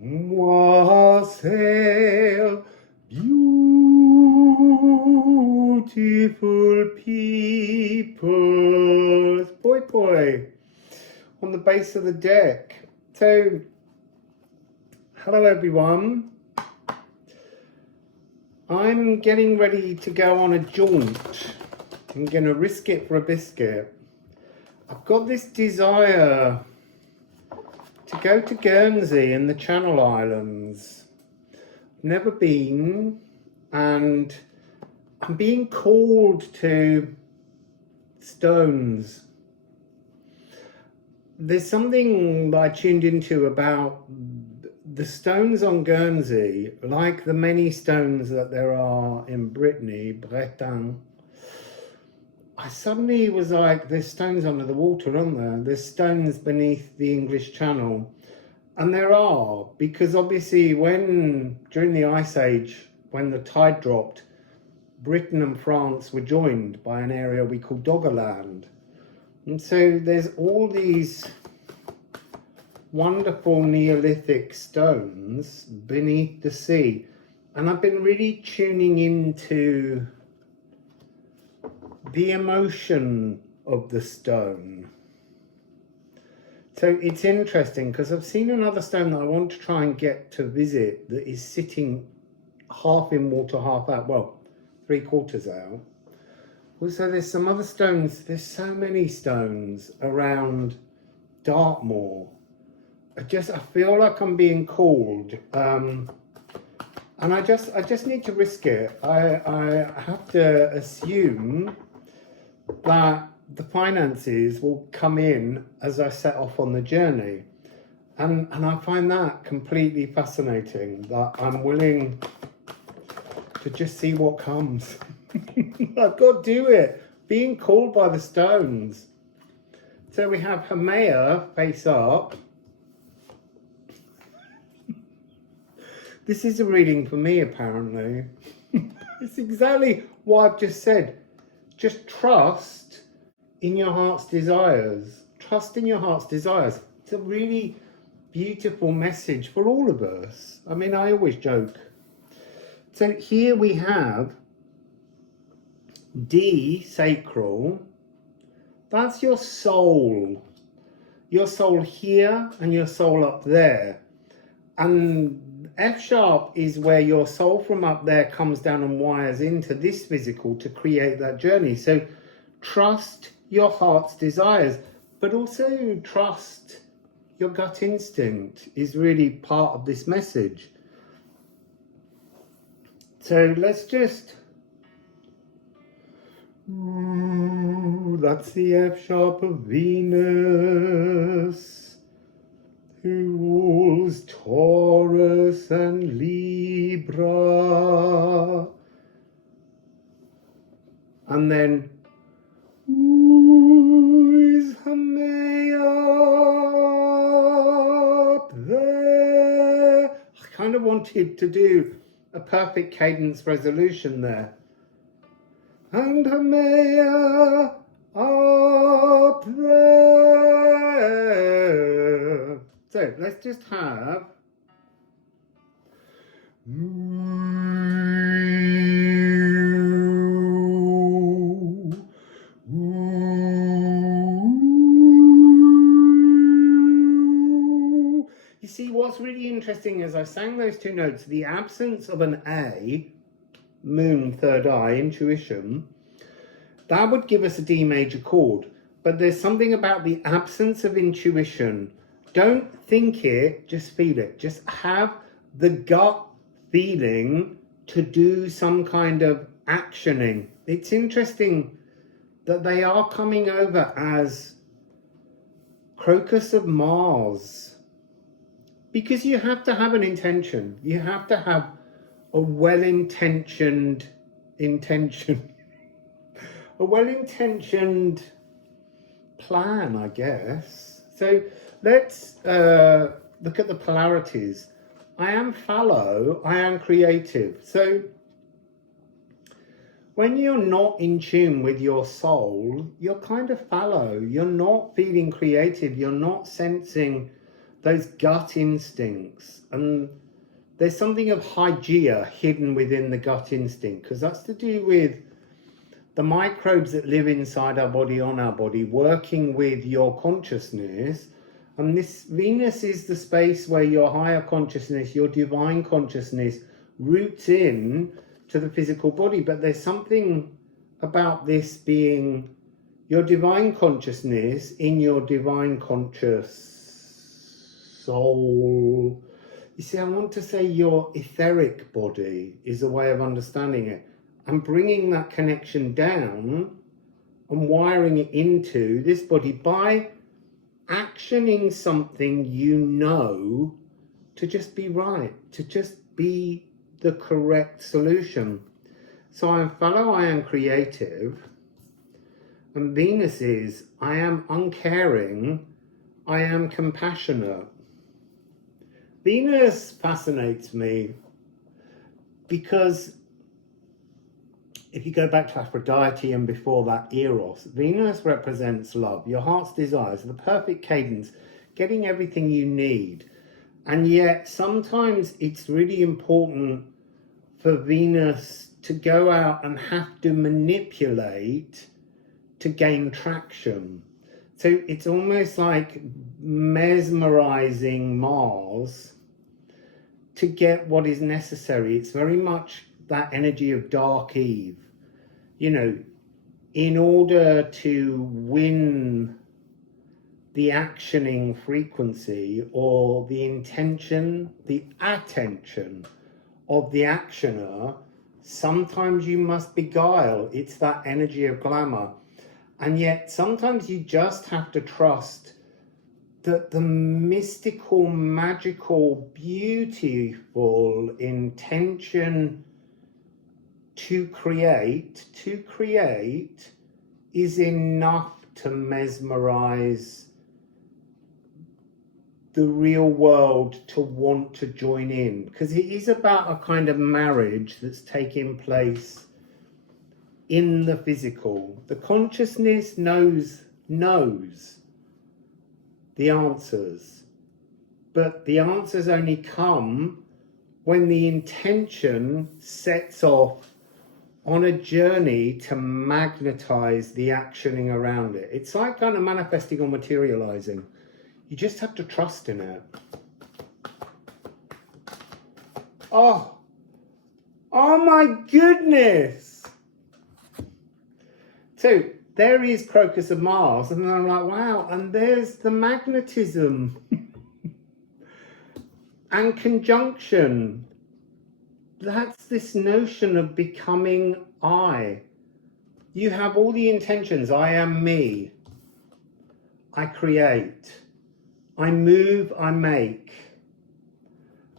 Wassail, beautiful peoples. Boy, boy, on the base of the deck. So, hello everyone. I'm getting ready to go on a jaunt. I'm going to risk it for a biscuit. I've got this desire to go to Guernsey in the Channel Islands. Never been, and I'm being called to stones. There's something that I tuned into about the stones on Guernsey, like the many stones that there are in Bretagne. I suddenly was like, there's stones under the water, aren't there? There's stones beneath the English Channel. And there are, because obviously during the Ice Age, when the tide dropped, Britain and France were joined by an area we call Doggerland. And so there's all these wonderful Neolithic stones beneath the sea. And I've been really tuning into the emotion of the stone. So it's interesting because I've seen another stone that I want to try and get to visit that is sitting half in water, half out, well, 3/4 out. Also, there's some other stones. There's so many stones around Dartmoor. I feel like I'm being called, and I just need to risk it. I have to assume that the finances will come in as I set off on the journey, and I find that completely fascinating, that I'm willing to just see what comes. I've got to do it, being called by the stones. So we have Haumea face up. This is a reading for me, apparently. It's exactly what I've just said. Just trust in your heart's desires. Trust in your heart's desires. It's a really beautiful message for all of us. I mean, I always joke. So here we have D, sacral. That's your soul. Your soul here and your soul up there. And F sharp is where your soul from up there comes down and wires into this physical to create that journey. So trust your heart's desires, but also trust your gut instinct is really part of this message. So let's just, that's the F sharp of Venus, who rules Taurus and Libra. And then, is Haumea up there? I kind of wanted to do a perfect cadence resolution there. And Haumea up there. So let's just have you see, what's really interesting as I sang those two notes, the absence of an A, moon, third eye, intuition, that would give us a D major chord. But there's something about the absence of intuition. Don't think it, just feel it. Just have the gut feeling to do some kind of actioning. It's interesting that they are coming over as Crocus of Mars, because you have to have an intention. You have to have a well-intentioned intention. A well-intentioned plan, I guess. So let's look at the polarities. I am fallow, I am creative. So when you're not in tune with your soul, you're kind of fallow. You're not feeling creative. You're not sensing those gut instincts. And there's something of hygeia hidden within the gut instinct, because that's to do with the microbes that live inside our body, on our body, working with your consciousness. And this Venus is the space where your higher consciousness, your divine consciousness, roots in to the physical body. But there's something about this being your divine consciousness in your divine conscious soul. You see, I want to say your etheric body is a way of understanding it. And bringing that connection down and wiring it into this body by actioning something you know to just be right, to just be the correct solution. So I am creative, and Venus is, I am uncaring, I am compassionate. Venus fascinates me because if you go back to Aphrodite and before that Eros, Venus represents love, your heart's desires, the perfect cadence, getting everything you need. And yet sometimes it's really important for Venus to go out and have to manipulate to gain traction. So it's almost like mesmerizing Mars to get what is necessary. It's very much that energy of dark Eve. You know, in order to win the actioning frequency or the intention, the attention of the actioner, sometimes you must beguile. It's that energy of glamour. And yet sometimes you just have to trust that the mystical, magical, beautiful intention to create is enough to mesmerize the real world to want to join in, because it is about a kind of marriage that's taking place in the physical. The consciousness knows the answers, but the answers only come when the intention sets off on a journey to magnetize the actioning around it. It's like kind of manifesting or materializing. You just have to trust in it. Oh my goodness. So there is Crocus of Mars, and then I'm like, wow, and there's the magnetism and conjunction. That's this notion of becoming I. You have all the intentions. I am me. I create. I move, I make.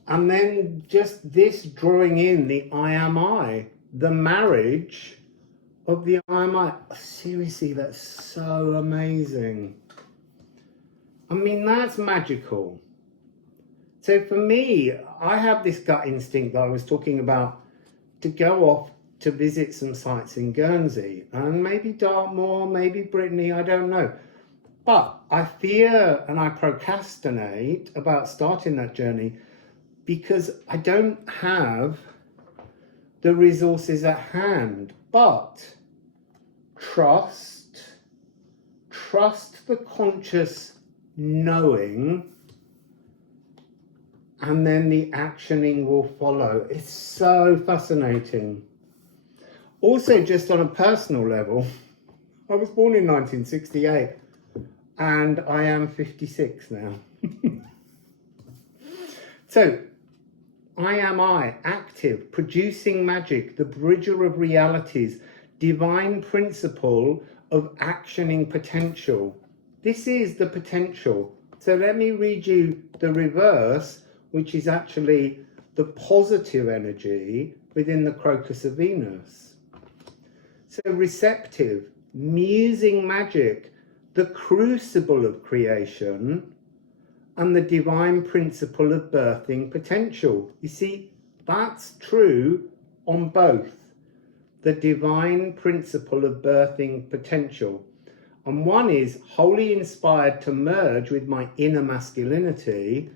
And then just this drawing in the I am I, the marriage of the I am I. Seriously, that's so amazing. I mean, that's magical. So for me, I have this gut instinct that I was talking about to go off to visit some sites in Guernsey and maybe Dartmoor, maybe Brittany, I don't know. But I fear and I procrastinate about starting that journey because I don't have the resources at hand. But trust the conscious knowing, and then the actioning will follow. It's so fascinating. Also, just on a personal level, I was born in 1968 and I am 56 now. So, I am I, active, producing magic, the bridger of realities, divine principle of actioning potential. This is the potential. So let me read you the reverse, which is actually the positive energy within the Crocus of Venus. So receptive, musing magic, the crucible of creation, and the divine principle of birthing potential. You see, that's true on both. The divine principle of birthing potential. And one is wholly inspired to merge with my inner masculinity.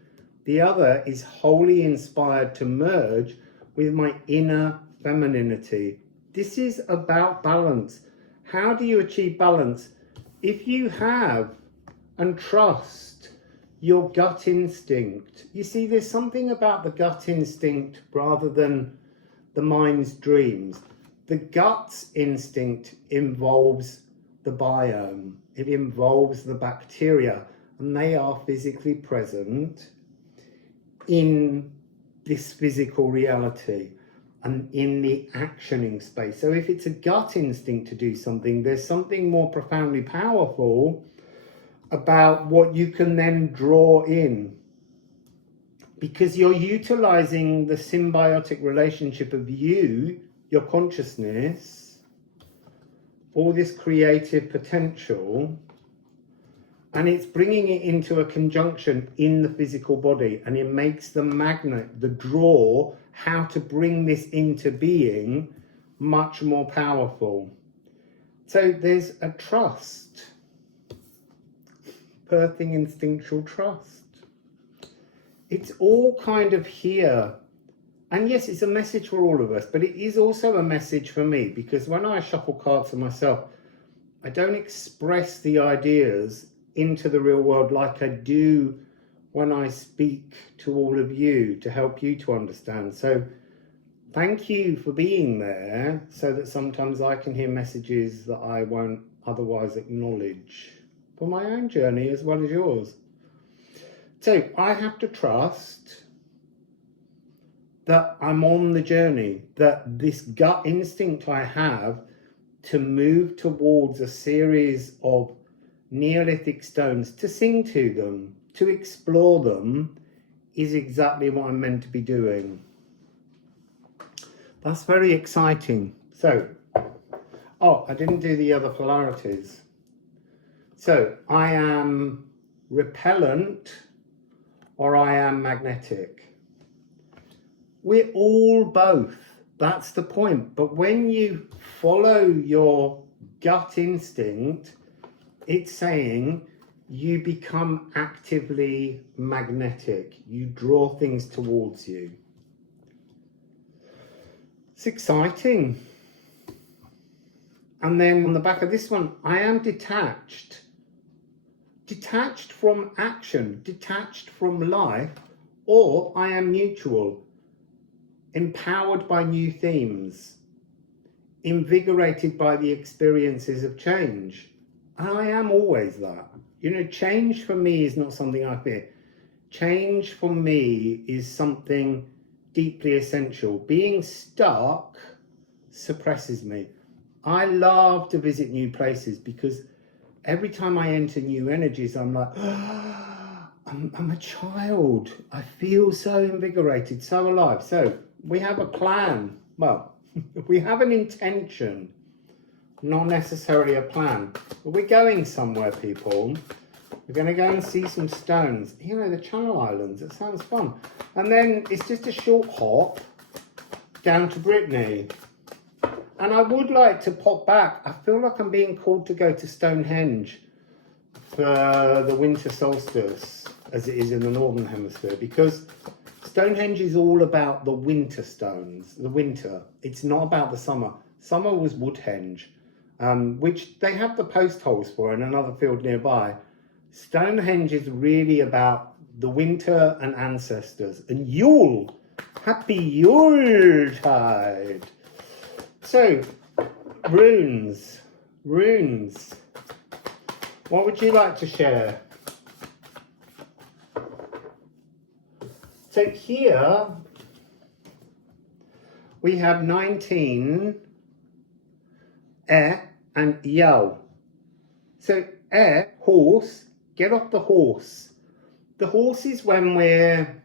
The other is wholly inspired to merge with my inner femininity. This is about balance. How do you achieve balance? If you have and trust your gut instinct. You see, there's something about the gut instinct rather than the mind's dreams. The gut's instinct involves the biome. It involves the bacteria, and they are physically present in this physical reality and in the actioning space. So if it's a gut instinct to do something, there's something more profoundly powerful about what you can then draw in, because you're utilizing the symbiotic relationship of you, your consciousness, all this creative potential, and it's bringing it into a conjunction in the physical body, and it makes the magnet, the draw, how to bring this into being much more powerful. So there's a trust, birthing instinctual trust. It's all kind of here. And yes, it's a message for all of us, but it is also a message for me, because when I shuffle cards for myself, I don't express the ideas into the real world like I do when I speak to all of you to help you to understand. So thank you for being there, so that sometimes I can hear messages that I won't otherwise acknowledge for my own journey as well as yours. So I have to trust that I'm on the journey, that this gut instinct I have to move towards a series of Neolithic stones, to sing to them, to explore them, is exactly what I'm meant to be doing. That's very exciting. So, oh, I didn't do the other polarities. So I am repellent or I am magnetic. We're all both. That's the point. But when you follow your gut instinct, it's saying you become actively magnetic. You draw things towards you. It's exciting. And then on the back of this one, I am detached. Detached from action, detached from life, or I am neutral. Empowered by new themes, invigorated by the experiences of change. And I am always that. You know, change for me is not something I fear. Change for me is something deeply essential. Being stuck suppresses me. I love to visit new places because every time I enter new energies, I'm like, I'm a child. I feel so invigorated, so alive. So we have a plan. Well, we have an intention, not necessarily a plan. But we're going somewhere, people. We're going to go and see some stones. You know, the Channel Islands. It sounds fun. And then it's just a short hop down to Brittany. And I would like to pop back. I feel like I'm being called to go to Stonehenge for the winter solstice, as it is in the Northern Hemisphere, because Stonehenge is all about the winter stones, the winter. It's not about the summer. Summer was Woodhenge, which they have the post holes for in another field nearby. Stonehenge is really about the winter and ancestors. And Yule, happy Yuletide. So, runes. What would you like to share? So here we have 19 and Yo. So horse, get off the horse. The horse is when we're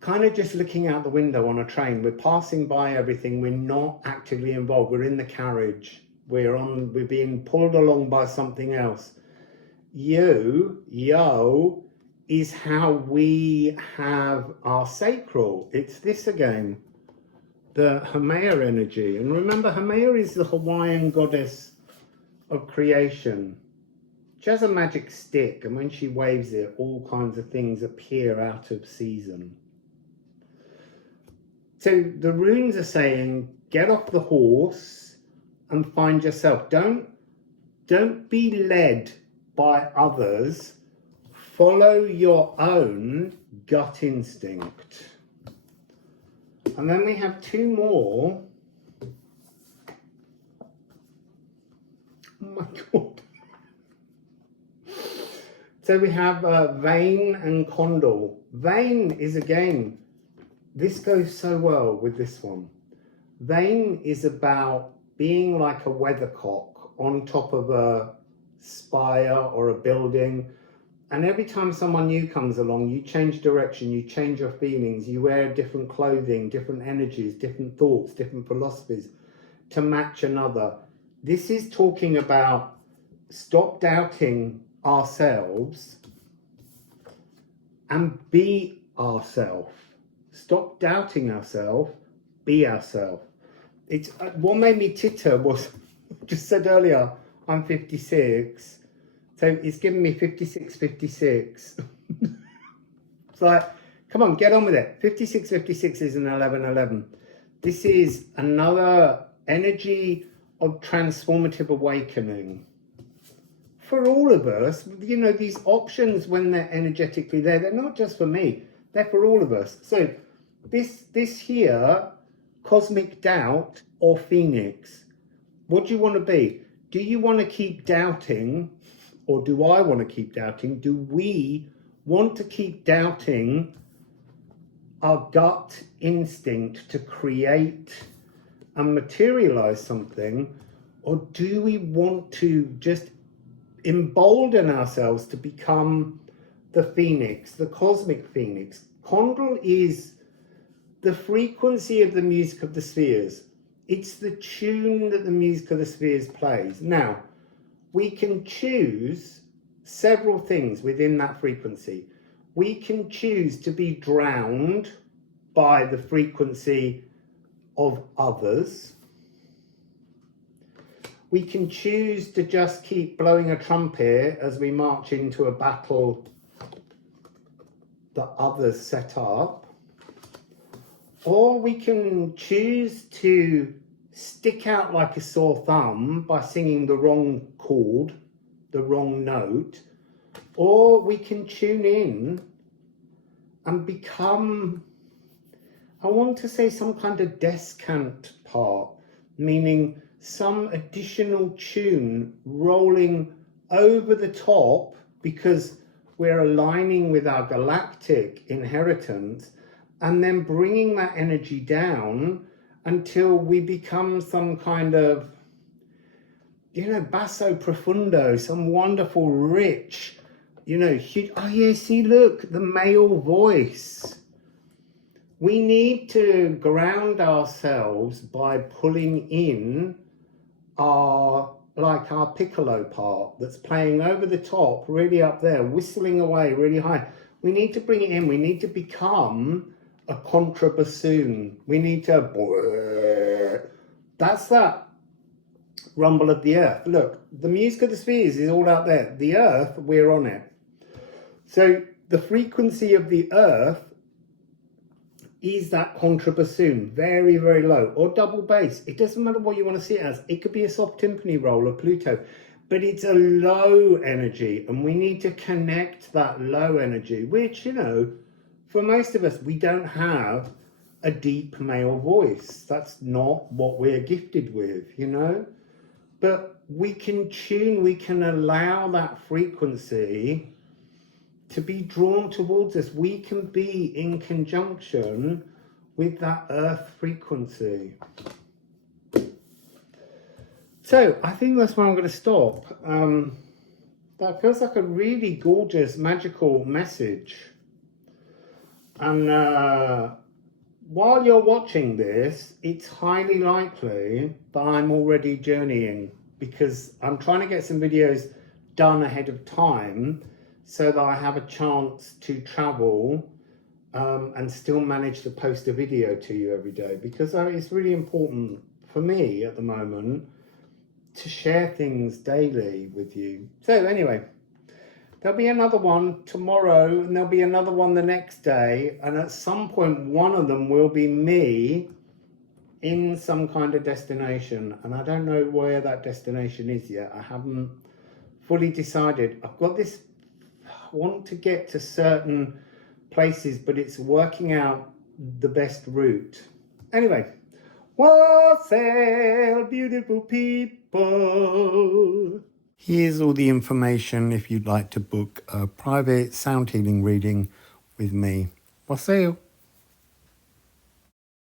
kind of just looking out the window on a train. We're passing by everything. We're not actively involved. We're in the carriage. We're being pulled along by something else. Yo is how we have our sacral. It's this again, the Haumea energy. And remember, Haumea is the Hawaiian goddess of creation. She has a magic stick, and when she waves it, all kinds of things appear out of season. So the runes are saying, get off the horse and find yourself. Don't be led by others. Follow your own gut instinct. And then we have two more. Oh my God. So we have Vane and Condor. Vane is, again, this goes so well with this one. Vane is about being like a weathercock on top of a spire or a building. And every time someone new comes along, you change direction, you change your feelings, you wear different clothing, different energies, different thoughts, different philosophies to match another. This is talking about stop doubting ourselves and be ourselves. Stop doubting ourselves, be ourselves. It's what made me titter was, just said earlier, I'm 56. So it's giving me 56, 56. It's like, come on, get on with it. 56, 56 is an 11, 11. This is another energy of transformative awakening. For all of us, you know, these options, when they're energetically there, they're not just for me, they're for all of us. So this here, cosmic doubt or phoenix, what do you want to be? Do you want to keep doubting? Or do I want to keep doubting? Do we want to keep doubting our gut instinct to create and materialize something? Or do we want to just embolden ourselves to become the phoenix, the cosmic phoenix? Condor is the frequency of the music of the spheres. It's the tune that the music of the spheres plays. Now, we can choose several things within that frequency. We can choose to be drowned by the frequency of others. We can choose to just keep blowing a trumpet as we march into a battle that others set up. Or we can choose to stick out like a sore thumb by singing the wrong chord, the wrong note. Or we can tune in and become, I want to say, some kind of descant part, meaning some additional tune rolling over the top because we're aligning with our galactic inheritance, and then bringing that energy down until we become some kind of, you know, basso profundo, some wonderful, rich, you know, huge. Oh yeah, see, look, the male voice. We need to ground ourselves by pulling in our piccolo part that's playing over the top, really up there, whistling away really high. We need to bring it in. We need to become a contrabassoon. We need to, that's that rumble of the earth. Look, the music of the spheres is all out there. The earth, we're on it. So the frequency of the earth is that contrabassoon, very, very low, or double bass. It doesn't matter what you want to see it as. It could be a soft timpani roll or Pluto, but it's a low energy, and we need to connect that low energy, which, you know, for most of us, we don't have a deep male voice. That's not what we're gifted with, you know? But we can tune, we can allow that frequency to be drawn towards us. We can be in conjunction with that earth frequency. So I think that's where I'm going to stop. That feels like a really gorgeous, magical message. And while you're watching this, it's highly likely that I'm already journeying, because I'm trying to get some videos done ahead of time so that I have a chance to travel and still manage to post a video to you every day, because it's really important for me at the moment to share things daily with you. So anyway, there'll be another one tomorrow, and there'll be another one the next day, and at some point one of them will be me in some kind of destination, and I don't know where that destination is yet. I haven't fully decided. I've got this, I want to get to certain places, but it's working out the best route. Anyway, Wassail, beautiful people. Here's all the information if you'd like to book a private sound healing reading with me. Wassail.